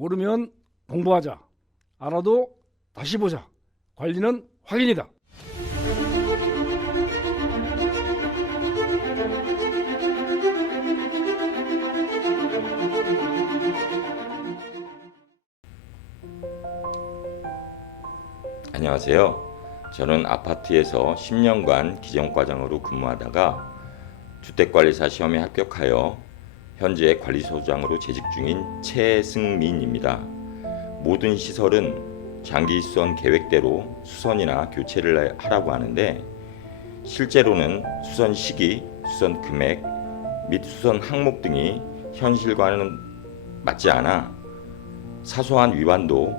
모르면 공부하자. 알아도 다시 보자. 관리는 확인이다. 안녕하세요. 저는 아파트에서 10년간 기정과장으로 근무하다가 주택관리사 시험에 합격하여 현재 관리소장으로 재직 중인 최승민입니다. 모든 시설은 장기 수선 계획대로 수선이나 교체를 하라고 하는데 실제로는 수선 시기, 수선 금액 및 수선 항목 등이 현실과는 맞지 않아 사소한 위반도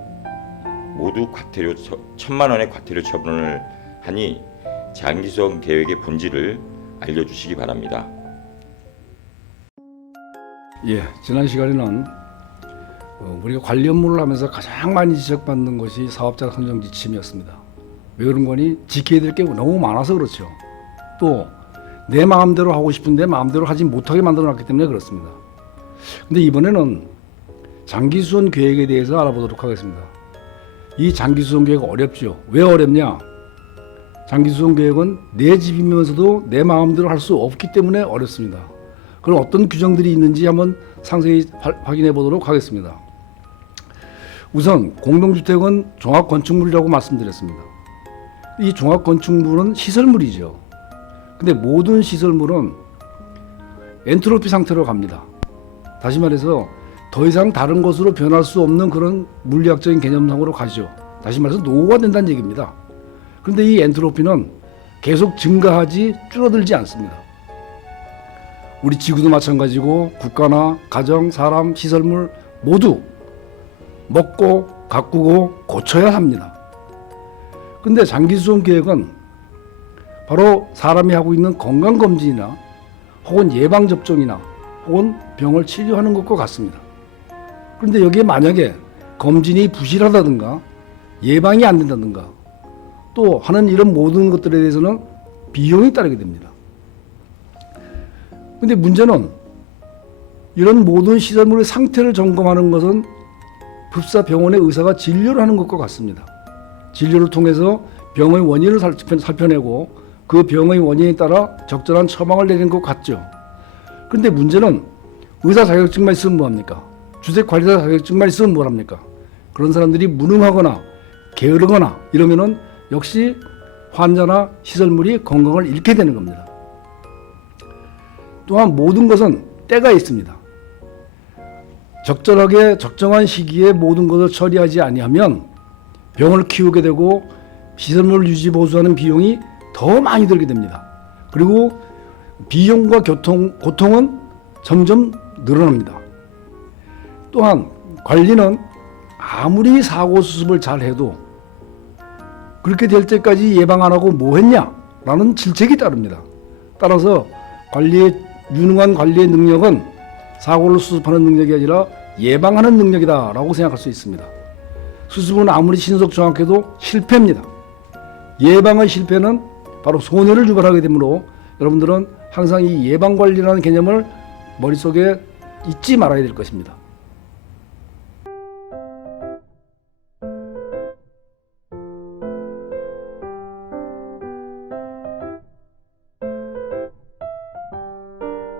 모두 과태료 처- 천만 원의 과태료 처분을 하니 장기 수선 계획의 본질을 알려주시기 바랍니다. 예, 지난 시간에는 어, 우리가 관리 업무를 하면서 가장 많이 지적받는 것이 사업자 선정 지침이었습니다. 왜 그런 거니? 지켜야 될 게 너무 많아서 그렇죠. 또 내 마음대로 하고 싶은데 마음대로 하지 못하게 만들어놨기 때문에 그렇습니다. 근데 이번에는 장기 수선 계획에 대해서 알아보도록 하겠습니다. 이 장기 수선 계획 어렵죠. 왜 어렵냐? 장기 수선 계획은 내 집이면서도 내 마음대로 할 수 없기 때문에 어렵습니다. 그럼 어떤 규정들이 있는지 한번 상세히 화- 확인해 보도록 하겠습니다. 우선 공동주택은 종합건축물이라고 말씀드렸습니다. 이 종합건축물은 시설물이죠. 근데 모든 시설물은 엔트로피 상태로 갑니다. 다시 말해서 더 이상 다른 것으로 변할 수 없는 그런 물리학적인 개념상으로 가죠. 다시 말해서 노후가 된다는 얘기입니다. 그런데 이 엔트로피는 계속 증가하지 줄어들지 않습니다. 우리 지구도 마찬가지고 국가나 가정, 사람, 시설물 모두 먹고 가꾸고 고쳐야 합니다. 근데 장기수선 계획은 바로 사람이 하고 있는 건강검진이나 혹은 예방접종이나 혹은 병을 치료하는 것과 같습니다. 그런데 여기에 만약에 검진이 부실하다든가 예방이 안 된다든가 또 하는 이런 모든 것들에 대해서는 비용이 따르게 됩니다. 근데 문제는 이런 모든 시설물의 상태를 점검하는 것은 흡사 병원의 의사가 진료를 하는 것과 같습니다. 진료를 통해서 병의 원인을 살펴- 살펴내고 그 병의 원인에 따라 적절한 처방을 내리는 것 같죠. 그런데 문제는 의사 자격증만 있으면 뭐합니까? 주택 관리사 자격증만 있으면 뭐합니까? 그런 사람들이 무능하거나 게으르거나 이러면은 역시 환자나 시설물이 건강을 잃게 되는 겁니다. 또한 모든 것은 때가 있습니다. 적절하게 적정한 시기에 모든 것을 처리하지 아니하면 병을 키우게 되고 시설물 유지 보수하는 비용이 더 많이 들게 됩니다. 그리고 비용과 교통 고통은 점점 늘어납니다. 또한 관리는 아무리 사고 수습을 잘 해도 그렇게 될 때까지 예방 안 하고 뭐 했냐라는 질책이 따릅니다. 따라서 관리의 유능한 관리의 능력은 사고를 수습하는 능력이 아니라 예방하는 능력이다라고 생각할 수 있습니다. 수습은 아무리 신속 정확해도 실패입니다. 예방의 실패는 바로 손해를 유발하게 되므로 여러분들은 항상 이 예방 관리라는 개념을 머릿속에 잊지 말아야 될 것입니다.